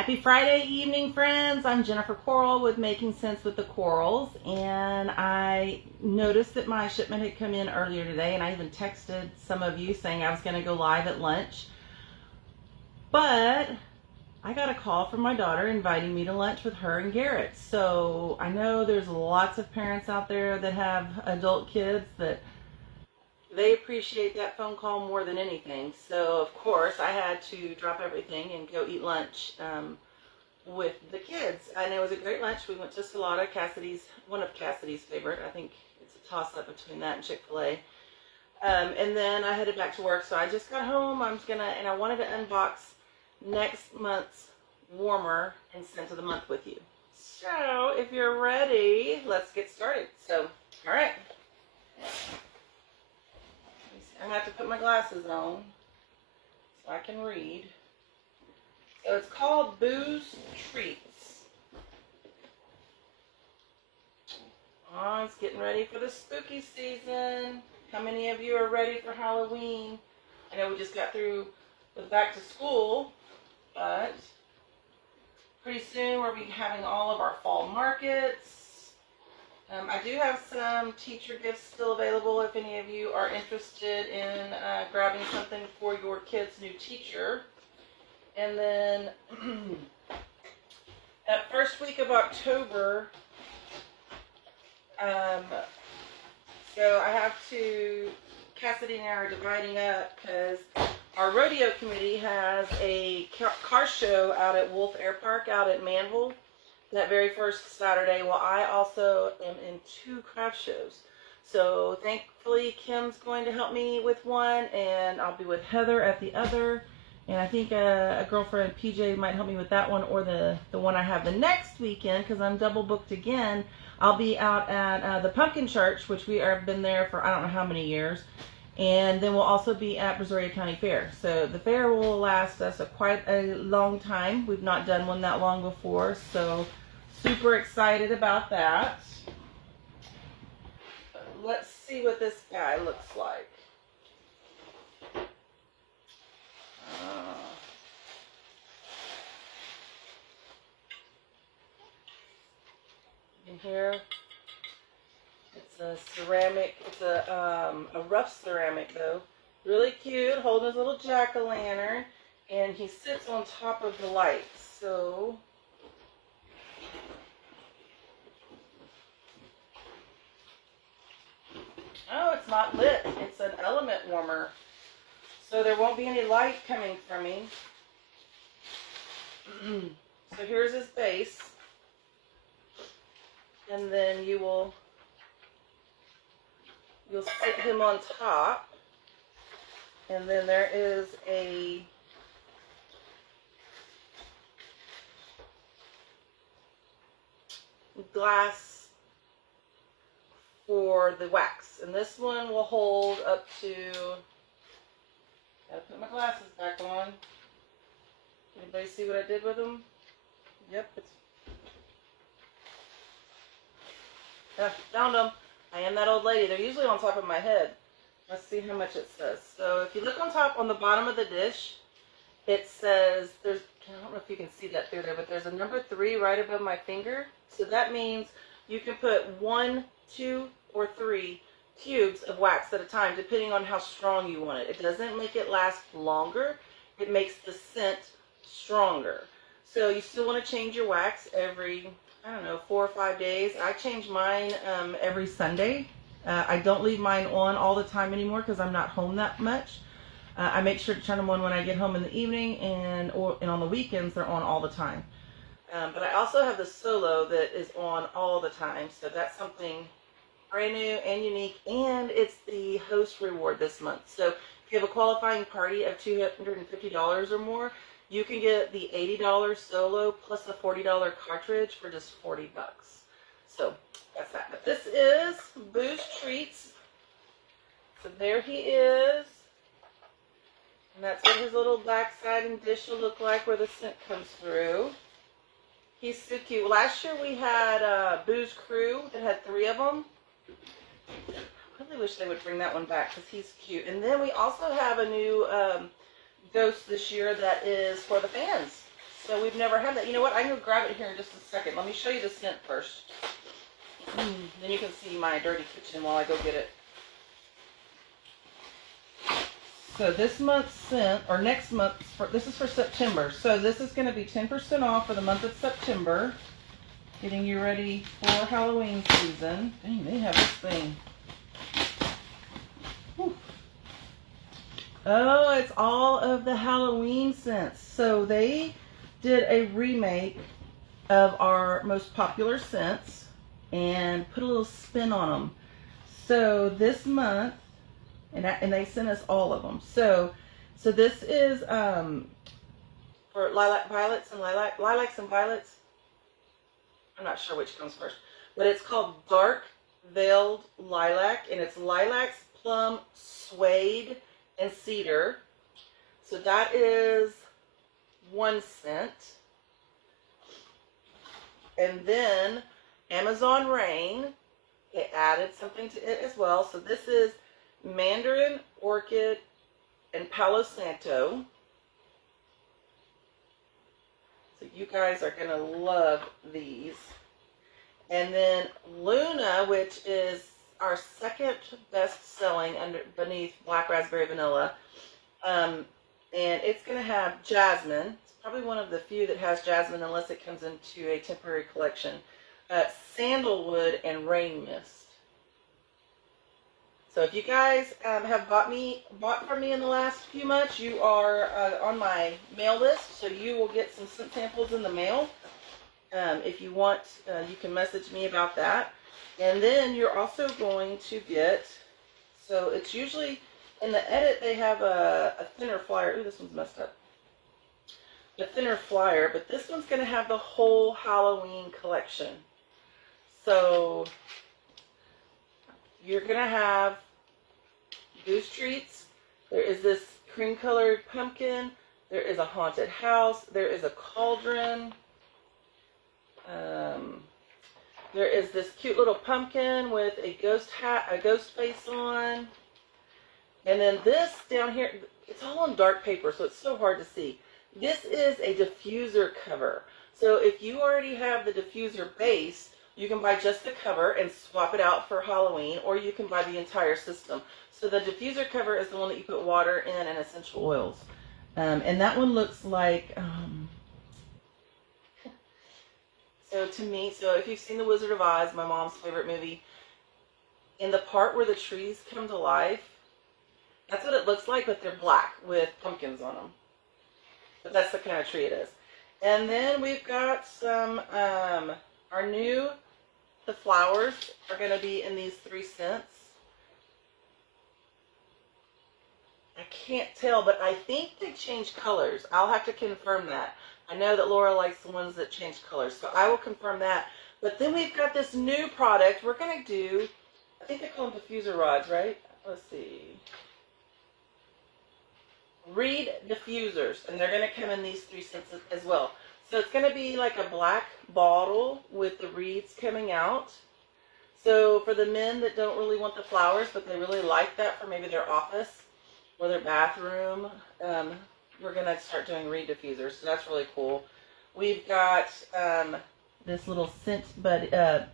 Happy Friday evening, friends. I'm Jennifer Corls with Making Sense with the Corls, and I noticed that my shipment had come in earlier today, and I even texted some of you saying I was going to go live at lunch. But I got a call from my daughter inviting me to lunch with her and Garrett. So I know there's lots of parents out there that have adult kids that they appreciate that phone call more than anything. So, of course, I had to drop everything and go eat lunch with the kids. And it was a great lunch. We went to Salada, one of Cassidy's favorite. I think it's a toss-up between that and Chick-fil-A. And then I headed back to work. So I just got home. And I wanted to unbox next month's warmer and scent of the month with you. So, if you're ready, let's get started. So, all right. I'm going to have to put my glasses on so I can read. So it's called Booze Treats. Oh, it's getting ready for the spooky season. How many of you are ready for Halloween? I know we just got through with back to school, but pretty soon we'll be having all of our fall markets. I do have some teacher gifts still available if any of you are interested in grabbing something for your kid's new teacher. And then that first week of October, so I have to, Cassidy and I are dividing up because our rodeo committee has a car show out at Wolf Air Park out at Manville that very first Saturday. Well, I also am in 2 craft shows. So thankfully Kim's going to help me with one, and I'll be with Heather at the other. And I think a girlfriend, PJ, might help me with that one, or the one I have the next weekend, because I'm double booked again. I'll be out at the Pumpkin Church, which we have been there for I don't know how many years. And then we'll also be at Brazoria County Fair. So the fair will last us quite a long time. We've not done one that long before, so super excited about that. Let's see what this guy looks like. In here, it's a ceramic. It's a rough ceramic though. Really cute, holding his little jack-o'-lantern, and he sits on top of the lights. So oh, it's not lit. It's an element warmer. So there won't be any light coming from me. So here's his base. And then you'll sit him on top. And then there is a glass for the wax, and this one will hold up to, gotta put my glasses back on. Anybody see what I did with them? Yep, found them. I am that old lady. They're usually on top of my head. Let's see how much it says. So if you look on top, on the bottom of the dish, it says, I don't know if you can see that through there, but there's a number 3 right above my finger. So that means you can put 1, 2, or 3 cubes of wax at a time, depending on how strong you want it. It doesn't make it last longer. It makes the scent stronger. So you still want to change your wax every, I don't know, 4 or 5 days. I change mine every Sunday. I don't leave mine on all the time anymore because I'm not home that much. I make sure to turn them on when I get home in the evening, and on the weekends they're on all the time. But I also have the Solo that is on all the time, so that's something brand new and unique, and it's the host reward this month. So if you have a qualifying party of $250 or more, you can get the $80 Solo plus the $40 cartridge for just $40. So that's that. But this is Booze Treats. So there he is. And that's what his little black siding dish will look like where the scent comes through. He's so cute. Last year we had Booze Crew that had 3 of them. I really wish they would bring that one back because he's cute. And then we also have a new ghost this year that is for the fans. So we've never had that. You know what? I can go grab it here in just a second. Let me show you the scent first. Then you can see my dirty kitchen while I go get it. So this month's scent, or next month, this is for September. So this is going to be 10% off for the month of September. Getting you ready for Halloween season. Dang, they have this thing. Whew. Oh, it's all of the Halloween scents. So they did a remake of our most popular scents and put a little spin on them. So this month, and they sent us all of them. So this is for lilacs and violets. I'm not sure which comes first, but it's called Dark Veiled Lilac, and it's lilacs, plum, suede, and cedar. So that is one scent. And then Amazon Rain, they added something to it as well. So this is Mandarin, Orchid, and Palo Santo. So you guys are going to love these. And then Luna, which is our second best selling beneath Black Raspberry Vanilla. And it's going to have jasmine. It's probably one of the few that has jasmine unless it comes into a temporary collection. Sandalwood and rain mist. So if you guys have bought from me in the last few months, you are on my mail list, so you will get some scent samples in the mail. If you want, you can message me about that. And then you're also going to get, so it's usually, in the edit, they have a thinner flyer. Ooh, this one's messed up. A thinner flyer, but this one's going to have the whole Halloween collection. So you're going to have goose treats. There is this cream-colored pumpkin. There is a haunted house. There is a cauldron. There is this cute little pumpkin with a ghost face on. And then this down here, it's all on dark paper, so it's so hard to see. This is a diffuser cover. So if you already have the diffuser base, you can buy just the cover and swap it out for Halloween, or you can buy the entire system. So the diffuser cover is the one that you put water in and essential oils. And that one looks like, so to me, so if you've seen The Wizard of Oz, my mom's favorite movie, in the part where the trees come to life, that's what it looks like, but they're black with pumpkins on them. But that's the kind of tree it is. And then we've got some, the flowers are going to be in these 3 scents. I can't tell, but I think they change colors. I'll have to confirm that. I know that Laura likes the ones that change colors, so I will confirm that. But then we've got this new product. We're going to do, I think they call them diffuser rods, right? Let's see. Reed diffusers, and they're going to come in these 3 scents as well. So it's going to be like a black bottle with the reeds coming out. So for the men that don't really want the flowers, but they really like that for maybe their office or their bathroom, we're going to start doing reed diffusers. So that's really cool. We've got this little scent bat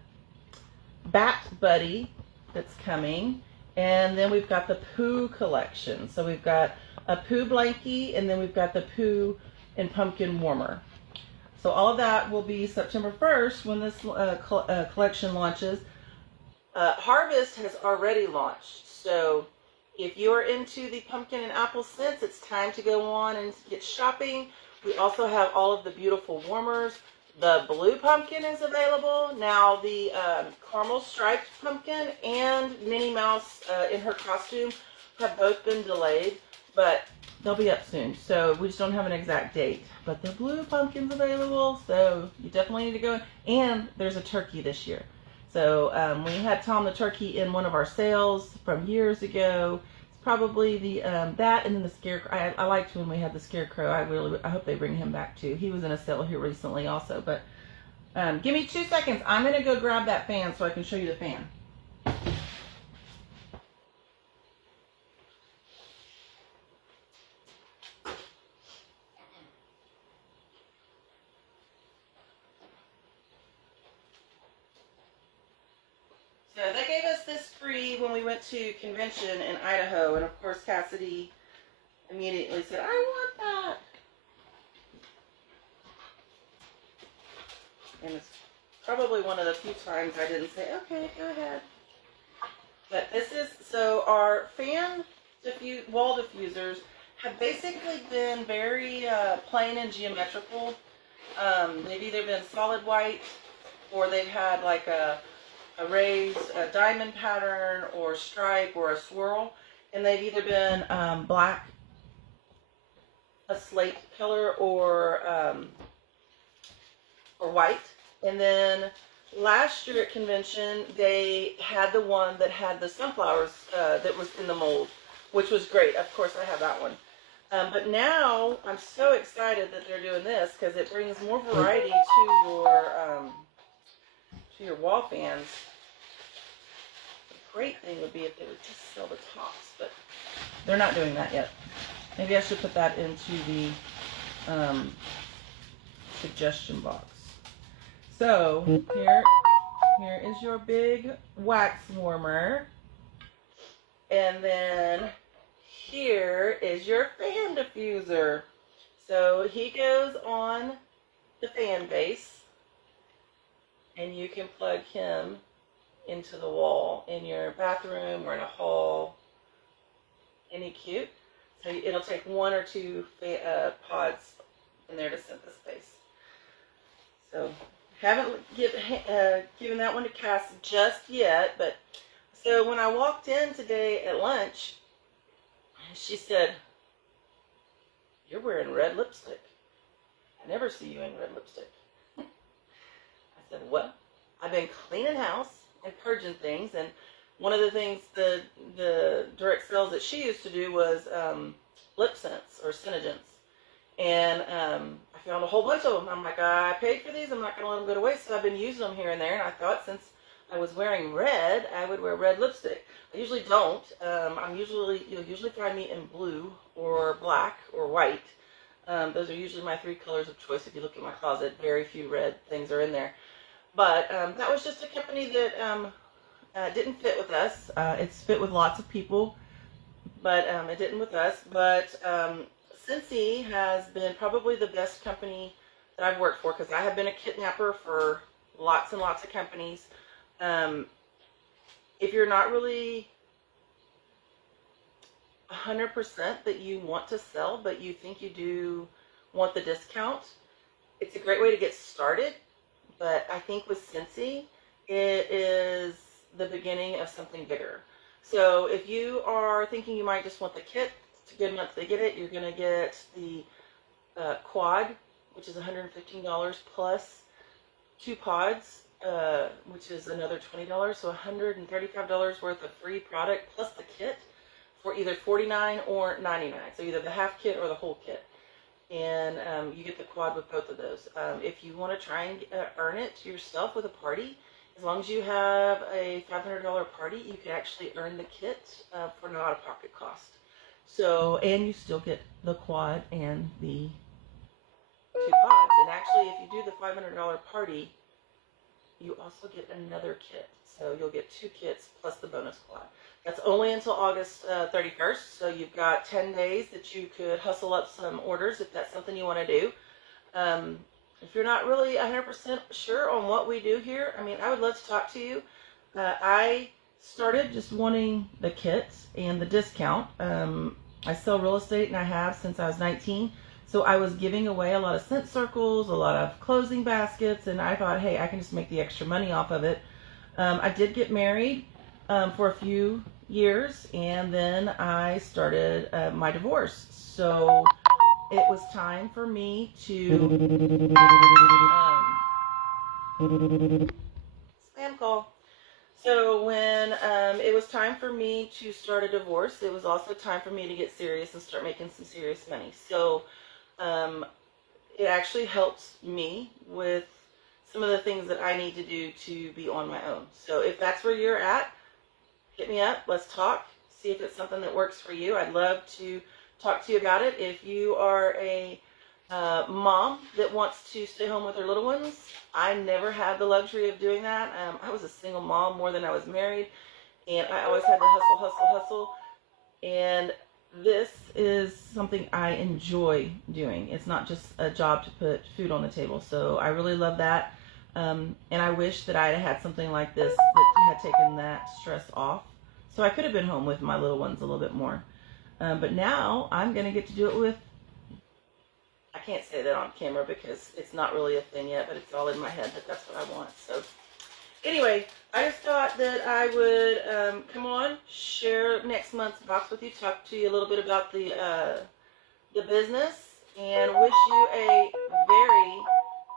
buddy that's coming. And then we've got the poo collection. So we've got a poo blankie, and then we've got the poo and pumpkin warmer. So all of that will be September 1st when this collection launches. Harvest has already launched. So if you are into the pumpkin and apple scents, it's time to go on and get shopping. We also have all of the beautiful warmers. The blue pumpkin is available. Now the caramel striped pumpkin and Minnie Mouse in her costume have both been delayed, but they'll be up soon. So we just don't have an exact date. But the blue pumpkin's available, so you definitely need to go. And there's a turkey this year. So we had Tom the Turkey in one of our sales from years ago. It's probably the that and then the scarecrow. I liked when we had the scarecrow. I hope they bring him back too. He was in a sale here recently also. But give me 2 seconds. I'm gonna go grab that fan so I can show you the fan. So they gave us this free when we went to convention in Idaho, and of course Cassidy immediately said, I want that. And it's probably one of the few times I didn't say, okay, go ahead. But this is, so our fan wall diffusers have basically been very plain and geometrical. They've either been solid white, or they've had like a raised diamond pattern or stripe or a swirl, and they've either been black, a slate color, or white. And then last year at convention, they had the one that had the sunflowers that was in the mold, which was great. Of course, I have that one. But now I'm so excited that they're doing this because it brings more variety to your wall fans. The great thing would be if they would just sell the tops, but they're not doing that yet. Maybe I should put that into the suggestion box. So here is your big wax warmer, and then here is your fan diffuser. So he goes on the fan base, and you can plug him into the wall in your bathroom or in a hall. Isn't he cute? So it'll take one or two pods in there to scent the space. So haven't given that one to Cass just yet, but so when I walked in today at lunch, she said, "You're wearing red lipstick. I never see you in red lipstick." I said, "Well, I've been cleaning house and purging things, and one of the things the direct sales that she used to do was lip scents or Scentsy. And I found a whole bunch of them. I'm like, I paid for these. I'm not going to let them go to waste. So I've been using them here and there. And I thought since I was wearing red, I would wear red lipstick. I usually don't. You'll usually find me in blue or black or white. Those are usually my three colors of choice. If you look at my closet, very few red things are in there. But that was just a company that didn't fit with us. It's fit with lots of people, but it didn't with us. But Scentsy has been probably the best company that I've worked for, because I have been a kidnapper for lots and lots of companies. If you're not really 100% that you want to sell, but you think you do want the discount, it's a great way to get started. But I think with Scentsy, it is the beginning of something bigger. So if you are thinking you might just want the kit, it's a good month to get it. You're going to get the quad, which is $115 plus 2 pods, which is another $20. So $135 worth of free product plus the kit for either $49 or $99. So either the half kit or the whole kit. And you get the quad with both of those. If you want to try and earn it yourself with a party, as long as you have a $500 party, you can actually earn the kit for no out-of-pocket cost. So, and you still get the quad and the 2 pods. And actually, if you do the $500 party, you also get another kit. So you'll get 2 kits plus the bonus quad. That's only until August 31st. So you've got 10 days that you could hustle up some orders if that's something you want to do. If you're not really 100% sure on what we do here, I mean, I would love to talk to you. I started just wanting the kits and the discount. I sell real estate, and I have since I was 19. So I was giving away a lot of scent circles, a lot of closing baskets, and I thought, hey, I can just make the extra money off of it. I did get married for a few years, and then I started my divorce. So it was time for me to spam call. So when it was time for me to start a divorce, it was also time for me to get serious and start making some serious money. So it actually helps me with some of the things that I need to do to be on my own. So if that's where you're at, hit me up. Let's talk. See if it's something that works for you. I'd love to talk to you about it. If you are a mom that wants to stay home with her little ones. I never had the luxury of doing that. I was a single mom more than I was married, and I always had to hustle, hustle, hustle. And this is something I enjoy doing. It's not just a job to put food on the table. So I really love that. And I wish that I had something like this that had taken that stress off. So I could have been home with my little ones a little bit more. But now I'm going to get to do it with, I can't say that on camera because it's not really a thing yet, but it's all in my head that that's what I want. So anyway, I just thought that I would come on, share next month's box with you, talk to you a little bit about the business, and wish you a very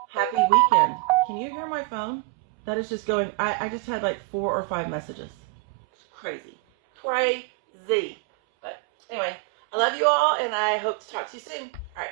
happy weekend. Can you hear my phone? That is just going, I just had like 4 or 5 messages. It's crazy. Crazy. But anyway, I love you all, and I hope to talk to you soon. All right.